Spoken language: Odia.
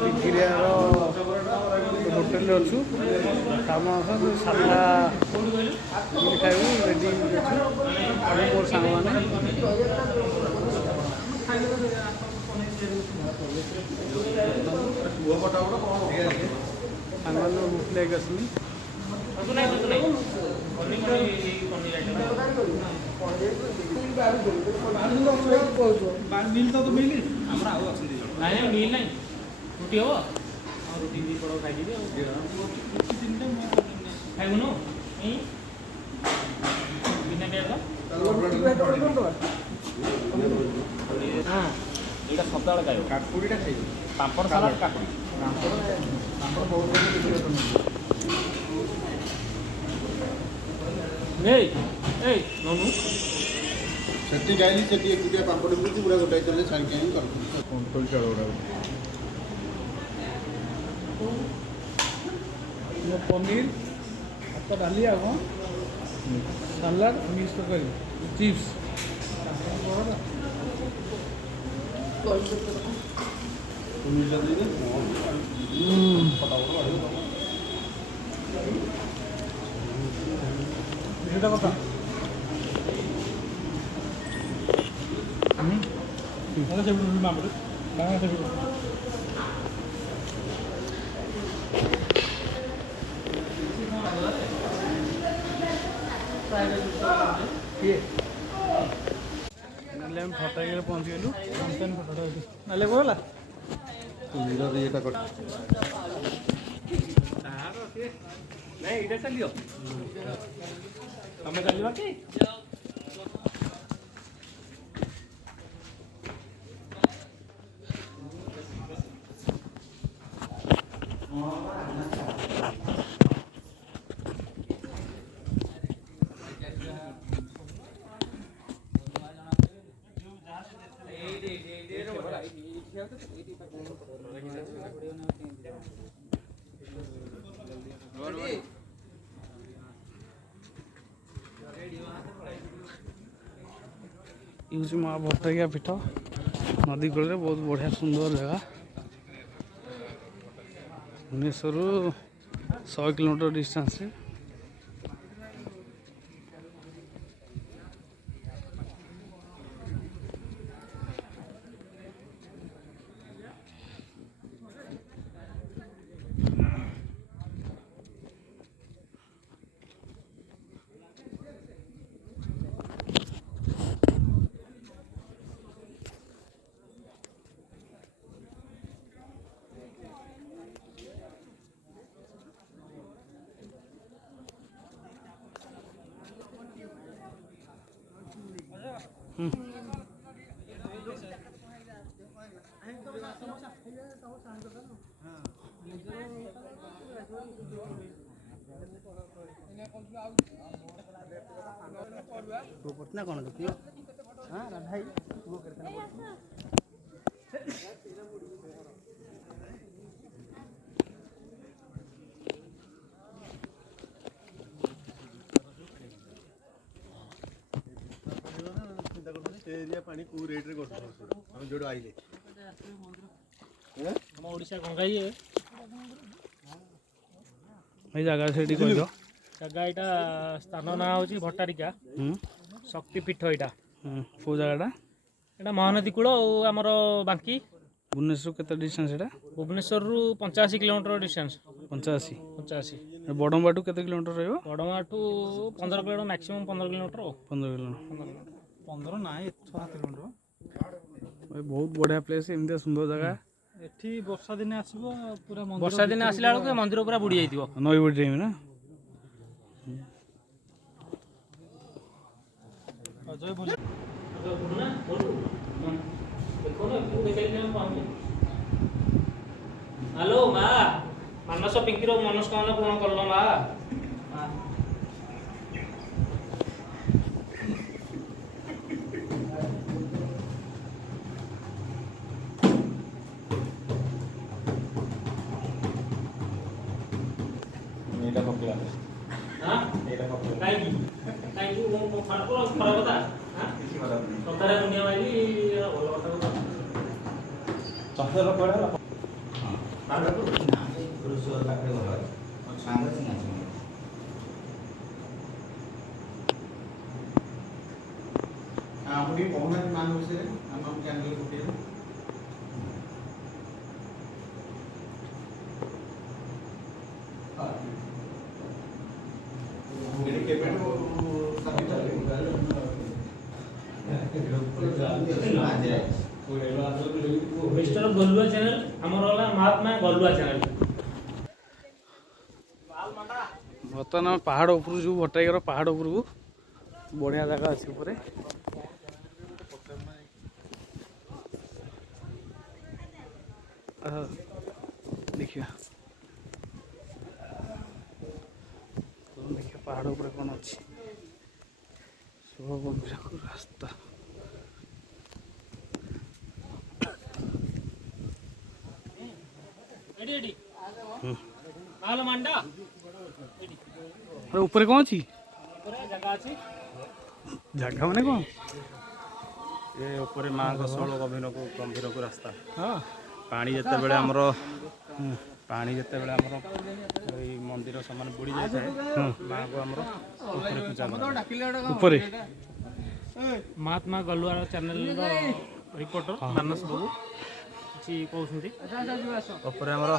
ଟିକିରିଆର ହୋଟେଲରେ ଅଛୁ। ଶ୍ରାବଣ ମାସ ସାଧା ଖାଇବୁ ରେଡ଼ି ଅଛୁ ଆମେ ମୋର ସାଙ୍ଗମାନେ। ସାଙ୍ଗମାନେ ଭୁକିଲେ ଆସୁନି ରୁଟି ହବ ରୁଟି ଦି ପଟ ଖାଇଦେବି ଖାଇବୁନୁ ଏଇଟା ସଦାବେଳେ ଖାଇବ କାକୁଡ଼ିଟା ଖାଇବ ପାମ୍ପଡ଼ ସାଲାଡ଼ କାକୁଡ଼ି ପାମ୍ପଡ଼ ବହୁତ ଏଇ ନନୁ ସେଠି ଖାଇଲି ସେଠି ଏକୁଟିଆ ପାମ୍ପଡ଼ ମିଳୁଛି ପୁରା ଗୋଟାଏ ଚାଲେ ଛାଣିକି ଆଣି କରୁଥିଲି କଣ୍ଟ୍ରୋଲ ଚାଉଳ ଗୁଡ଼ାକ ପନିର ଭାତ ଡାଲି ଆଉ କ'ଣ ସାଲାଡ଼ ମିକ୍ସ ତରକାରୀ ଚିପ୍ସ ସେଟା କଥା ମାମୁడు ବାଙ୍ଗା ସେପଟୁ ଆମେ ଫଟାଇରେ ପହଞ୍ଚିଗଲୁ ଫଟୋଟା ନେଲେ କ'ଣ ହେଲା ଏଇଟା କଟ ନାଇଁ ଏଇଟା ଚାଲିବ ତମେ ଚାଲିବ କି ହେଉଛି ମା ଭଟ୍ଟାରିକା ପୀଠ ନଦୀ କୂଳରେ ବହୁତ ବଢ଼ିଆ ସୁନ୍ଦର ଜାଗା ଭୁବନେଶ୍ୱରରୁ 100 କିଲୋମିଟର ଡିଷ୍ଟାନ୍ସରେ। ନା କ'ଣ ଦେଖିବ ହଁ ଭାଇ ସେ ଏରିଆ ପାଣି କେଉଁ ରେଟ୍ରେ କରୁଛନ୍ତି ଆମେ ଯେଉଁଠୁ ଆଇଲେ ଆମ ଓଡ଼ିଶା ଗଙ୍ଗା ଇଏ ଏଇ ଜାଗା ସେଇଠି କହିଲ ଜାଗା ଏଇଟା ସ୍ଥାନ ନାଁ ହେଉଛି ଭଟ୍ଟାରିକା ଶକ୍ତିପୀଠ। ଏଇଟା କେଉଁ ଜାଗାଟା ଏଇଟା ମହାନଦୀ କୂଳ ଆଉ ଆମର ବାଙ୍କି ଭୁବନେଶ୍ୱର କେତେ ଡିଷ୍ଟାନ୍ସ ଏଇଟା ଭୁବନେଶ୍ୱରରୁ 85 କିଲୋମିଟର ଡିଷ୍ଟାନ୍ସ 85 85 ବଡ଼ମ୍ବାଠୁ କେତେ କିଲୋମିଟର ରହିବ ବଡ଼ମାଠୁ 15 କିଲୋମିଟର ମ୍ୟାକ୍ସିମମ୍ 15 କିଲୋମିଟର 15 କିଲୋମିଟର 15 ନାହିଁ 6 କିଲୋମିଟର ବହୁତ ବଢ଼ିଆ ପ୍ଲେସ୍ ଏମିତିଆ ସୁନ୍ଦର ଜାଗା ଏଠି ବର୍ଷା ଦିନେ ଆସିବ ପୁରା ବର୍ଷା ଦିନେ ଆସିଲା ବେଳକୁ ମନ୍ଦିର ପୁରା ବୁଡ଼ି ଯାଇଥିବ ନଈ ବଡ଼ି ଟାଇମ୍ ନା ହ୍ୟାଲୋ ମା ମାନସ ପିଙ୍କିର ମନସ୍କାମନା ପୂରଣ କଲ ମା ଆପଣ ଟିକେ କହୁନାହାନ୍ତି ମାନ ବିଷୟରେ ଆମ କ୍ୟାଣ୍ଡେଲ ଫୁଟେଇବେ। କେବେଠୁ ମିଷ୍ଟର ଗଲୁଆ ଚ୍ୟାନେଲ ଆମର ହେଲା ମହାତ୍ମା ଗଲୁଆ ଚ୍ୟାନେଲ। ବର୍ତ୍ତମାନ ଆମେ ପାହାଡ଼ ଉପରକୁ ଯିବୁ, ଭଟ୍ଟାରିକାର ପାହାଡ଼ ଉପରକୁ। ବଢ଼ିଆ ଜାଗା ଅଛି ଉପରେ। ଦେଖିବା ଦେଖିବା ପାହାଡ଼ ଉପରେ କ'ଣ ଅଛି। ଶିବ ମନ୍ଦିରକୁ ରାସ୍ତା। ଉପରେ କ'ଣ ଅଛି? ଜାଗା ମାନେ କ'ଣ? ଏ ଉପରେ ମାଆଙ୍କ ଷୋଳ ଗମ୍ଭୀରକୁ ରାସ୍ତା। ହଁ ପାଣି ଯେତେବେଳେ ଆମର ଏଇ ମନ୍ଦିର ସମାନ ବୁଡ଼ି ଯାଇଥାଏ, ମାଆଙ୍କୁ ଆମର ଉପରେ ପୂଜା କରାଯାଏ। ଉପରେ ମହାତ୍ମା ଗଲୁଆର ଚ୍ୟାନେଲର ରିପୋର୍ଟର ମାନସ ବାବୁ କିଛି କହୁଛନ୍ତି। ଉପରେ ଆମର